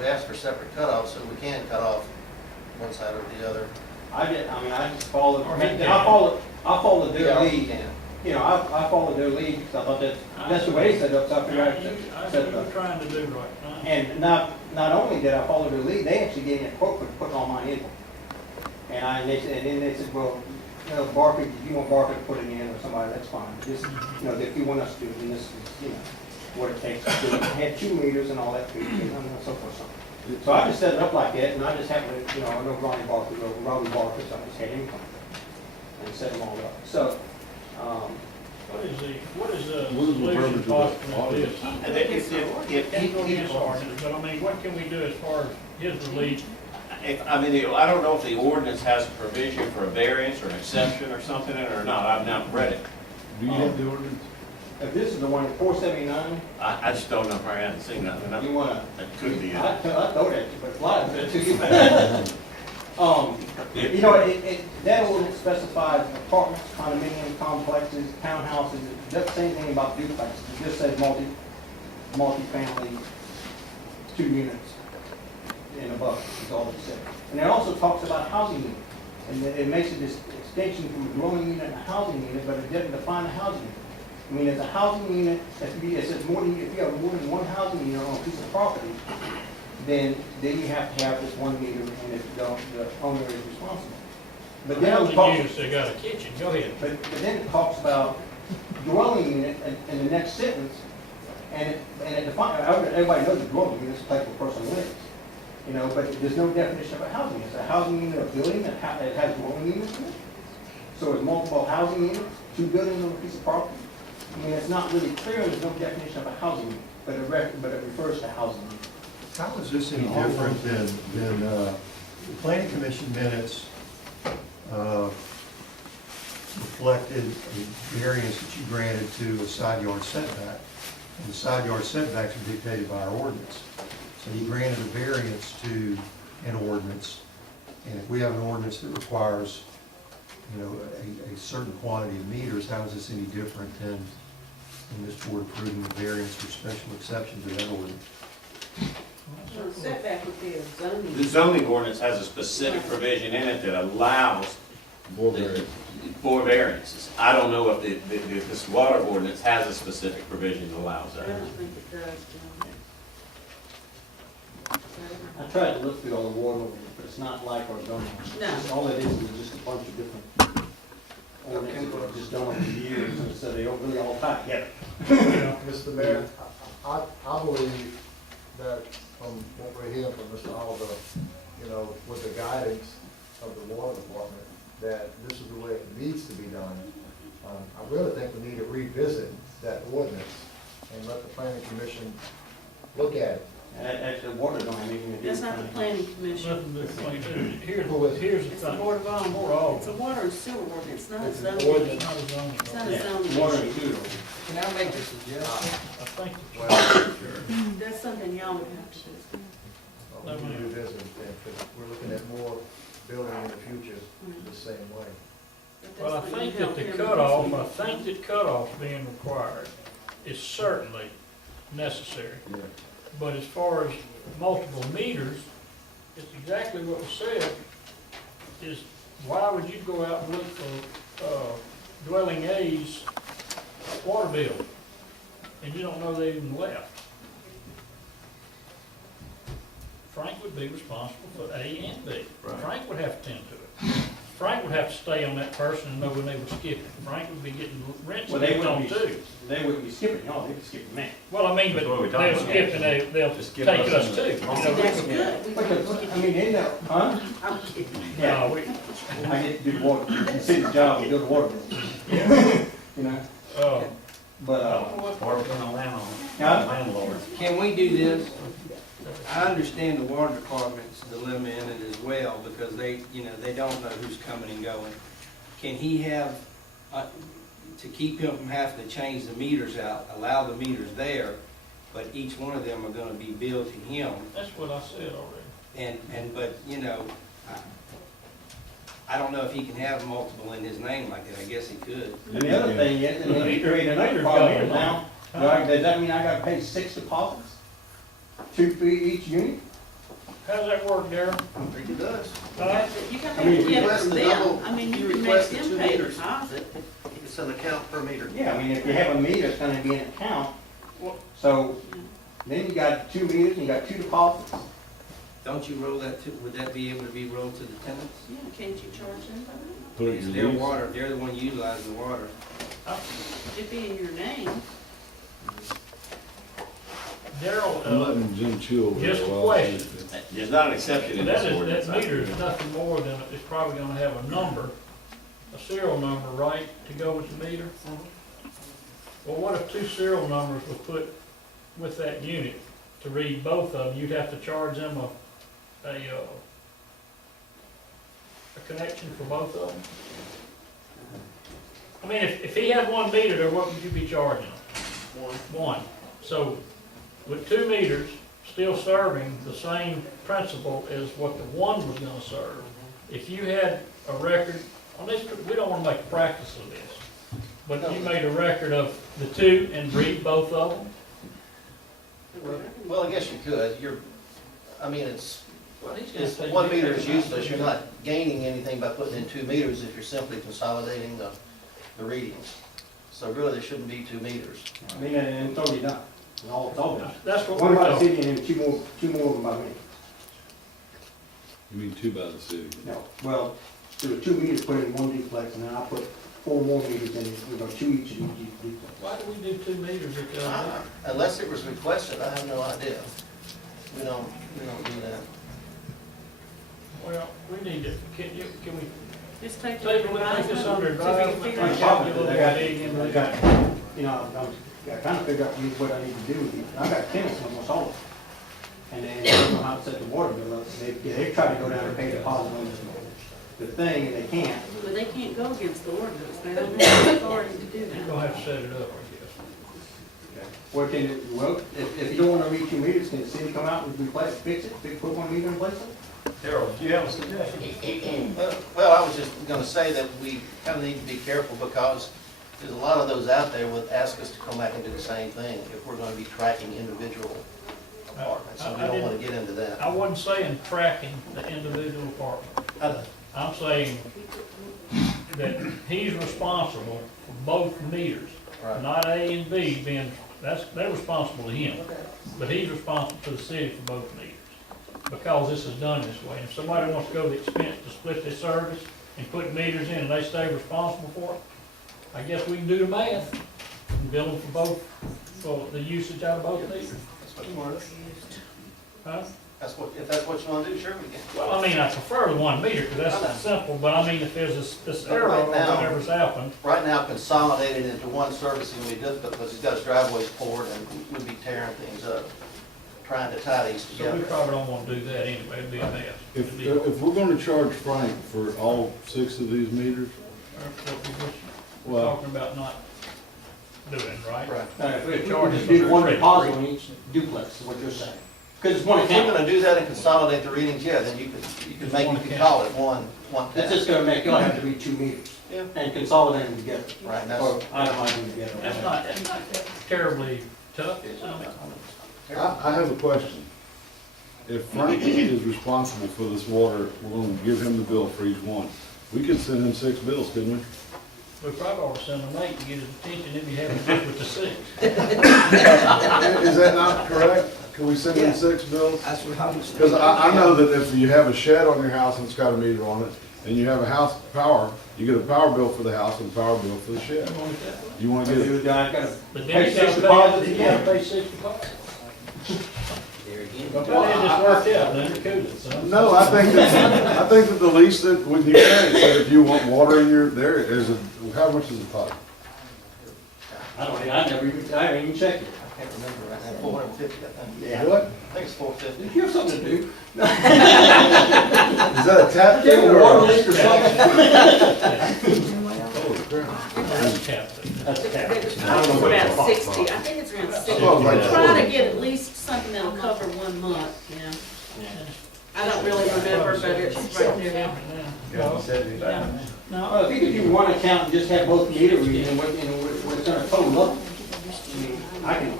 we asked for separate cutoffs, so we can cut off one side or the other. I just followed, Or he I can. followed their Yeah, we lead. can. You know, I followed their lead because I thought that's the way they set up, so I figured I I'd see set what it up. you're trying to do right now. And not only did I follow their lead, they actually gave me a quote for putting all mine in. And then they said, well, you know, Barker, if you want Barker to put it in or somebody, that's fine. Just, you know, if you want us to, then this is, you know, what it takes to do it. Had 2 meters and all that, and so forth, so I just set it up like that, and I just happened to, you know, I know Robbie Barker, so I just had him come and set them all up. So, What is the What is the solution purpose of possible that to this? And then if Can't go against ordinance, but I mean, what can we do as far as his release? I mean, I don't know if the ordinance has a provision for a variance or an exception or something in it or not, I've not read it. Do you have the ordinance? if this is the one at 479, I just don't know if I haven't seen that, and you wanna, that could be it. I thought that, but a lot of it too. You know, that ordinance specifies apartments, condominium complexes, townhouses, it doesn't say anything about duplexes, it just says multifamily, 2 units and above, is all it says. And it also talks about housing units, and it makes a distinction from a dwelling unit and a housing unit, but it doesn't define a housing unit. I mean, as a housing unit, if you have more than one housing unit on a piece of property, then you have to have this 1 meter, and if you don't, the owner is responsible. But then it Housing talks, units, they got a kitchen, go ahead. but then it talks about dwelling unit in the next sentence, and it defines, everybody knows a dwelling unit is a place where a person lives. You know, but there's no definition of a housing unit. Is a housing unit a building that has dwelling units in it? So it's multiple housing units, 2 buildings on a piece of property? I mean, it's not really clear, there's no definition of a housing unit, but it refers to housing unit. How is this any different than the planning commission minutes reflected a variance that you granted to a side yard setback? And the side yard setbacks are dictated by our ordinance. So you granted a variance to an ordinance, and if we have an ordinance that requires, you know, a certain quantity of meters, how is this any different than this board approving a variance or special exception to that ordinance? So setback would be a zoning. The zoning ordinance has a specific provision in it that allows Board variance. for variances. I don't know if this water ordinance has a specific provision that allows I that. don't think it does, John. I tried to look through all the water ordinance, but it's not like our zoning. No. All it is just a bunch of different ordinances that are just done over the years, and so they don't really all tie together. Mr. Mayor, I believe that from what we're hearing from Mr. Oliver, you know, with the guidance of the water department, that this is the way it needs to be done. I really think we need to revisit that ordinance and let the planning commission look at it. And actually, water don't have anything to do That's with not the it. planning commission. Nothing to explain to it. Here's It's the the thing. board of aldermen. More all. It's a water and sewer ordinance, not a It's an zoning. ordinance. It's not a zoning. It's not a Yeah, zoning water issue. and sewer. Can I make a suggestion? I think, Well, That's something y'all would have to do. we need to revisit it, because we're looking at more building in the future the same way. But that's well, I what you think help that the him cutoff, with. I think that cutoff being required is certainly necessary. Yeah. But as far as multiple meters, it's exactly what was said, is why would you go out and look for, dwelling A's water bill? And you don't know they even left. Frank would be responsible for A and B. Right. Frank would have to tend to it. Frank would have to stay on that person and know when they were skipping. Frank would be getting rents Well, they on wouldn't be, too. they wouldn't be skipping y'all, they'd be skipping me. Well, I mean, but That's what we're talking they'll about. skip and they'll Just take skip us us in too. the- You See, know, that's good. We Because, can- I mean, they know, huh? I'm kidding. Yeah, No, we, I get to do the water, the city's job, to do the water bill, yeah, you know, uh, but, I don't know what Or put on Huh? landlord. Can we do this? I understand the water department's dilemma in it as well, because they, you know, they don't know who's coming and going. Can he have, to keep him from having to change the meters out, allow the meters there, but each one of them are gonna be billed to him? that's what I said already. But, you know, I don't know if he can have multiple in his name like that. I guess he could. and the other thing is, and then you create another problem here now, does that mean I gotta pay 6 deposits? 2 for each unit? How's that work, Darryl? I think it does. You got I mean, to if get it request from the them. double- I mean, you you can make request the them 2 pay meters. deposit. It's an account per meter. Yeah, I mean, if you have a meter, it's gonna be an account. So then you got 2 meters and you got 2 deposits. Don't you roll that to, would that be able to be rolled to the tenants? Yeah, can't you charge them for that? Put it It's in their your lease. water, they're the one utilizing the water. It'd be in your name. Daryl, I'm letting Jim chill over there just a while. question. There's not an exception in this ordinance. that meter is nothing more than, it's probably gonna have a number, a serial number, right, to go with the meter? Well, what if 2 serial numbers were put with that unit to read both of them? You'd have to charge them a connection for both of them? I mean, if he had 1 meter there, what would you be charging him? One. So with 2 meters, still serving the same principle as what the one was gonna serve. If you had a record, on this, we don't wanna make a practice of this, but you made a record of the 2 and read both of them, Well, I guess you could. I mean, well, he's gonna it's, take 1 meter meters is out. useless. You're not gaining anything by putting in 2 meters if you're simply consolidating the readings. So really, there shouldn't be 2 meters. I mean, and it's already done. It's all done. That's what One we're by the talking. city and then two more by me. You mean 2 by the city? No, well, there were 2 meters put in one duplex and then I put 4 more meters in, 2 each in each duplex. Why do we do 2 meters if the other? Unless it was requested, I have no idea. We don't do that. Well, we need to, can we Just take the table it, take this under advisement, figure and it calculate out. a little I got- dig into I it? got, you know, I'm trying to figure out what I need to do with it. I got tenants almost all of them. And then I don't know how to set the water bill up. They try to go down and pay deposit on the thing and they can't. But they can't go against the ordinance. They don't have the authority to do You're that. gonna have to set it up, I guess. Well, if you don't want to read 2 meters, can the city come out and replace, fix it, put 1 meter in place of it? Harold, do you have a suggestion? Well, I was just gonna say that we kind of need to be careful because there's a lot of those out there would ask us to come back and do the same thing if we're gonna be tracking individual apartments, and we don't wanna get into that. I wasn't saying tracking the individual apartment. I'm saying that he's responsible for both meters, Right. not A and B being, they're responsible to him. But he's responsible to the city for both meters, because this is done this way. If somebody wants to go to the expense to split their service and put meters in and they stay responsible for it, I guess we can do the math and bill them for both, for the usage out of both meters. That's what you want. Huh? If that's what you wanna do, sure we can. Well, I mean, I prefer the 1 meter, because that's simple, but I mean, if there's this error or whatever's happened, Right now, consolidated into one service is gonna be difficult because he's got his driveways poured and we'd be tearing things up, trying to tie these so together. we probably don't wanna do that anyway, it'd be a mess. It'd be- If we're gonna charge Frank for all 6 of these meters, We're well, talking about not doing, right? Right. If we Charge just us do for 1 free. deposit on each duplex, is what you're saying. Because it's 1 If you're account. gonna do that and consolidate the readings, yeah, then you could make, you could call it one That's task. just gonna make y'all have to read 2 meters Yeah. and consolidate them together. Right, and Or that's, itemize them together. That's not terribly tough, is it? I have a question. If Frank is responsible for this water, we're gonna give him the bill for each one. We could send him 6 bills, couldn't we? We probably ought to send them 8 to get his attention, if you have it just with the 6. Is that not correct? Can we send him 6 bills? That's what I was. Because I know that if you have a shed on your house and it's got a meter on it, and you have a house power, you get a power bill for the house and a power bill for the shed. You wanna get it? I gotta But pay then you 6 gotta deposits pay, you gotta again. pay 6 deposits. There again. But that just worked out, then you're cool, son. No, I think that the lease that, when you married, said if you want water in your, there's a, how much is a pipe? I haven't even checked it. I can't remember right now, 450, I think. Yeah. What? I think it's 450. You have something to do. Is that a tap Get fee a or? water a- leak or something. Holy crap. That's capital. That's a cap. It's around 60, I think it's around 60. Oh, like Try to get at least something that'll cover 1 month, yeah. I don't really remember, but it's right there. Yeah. Well, if you could do 1 account and just have both meter readings and what it's gonna total up, I mean,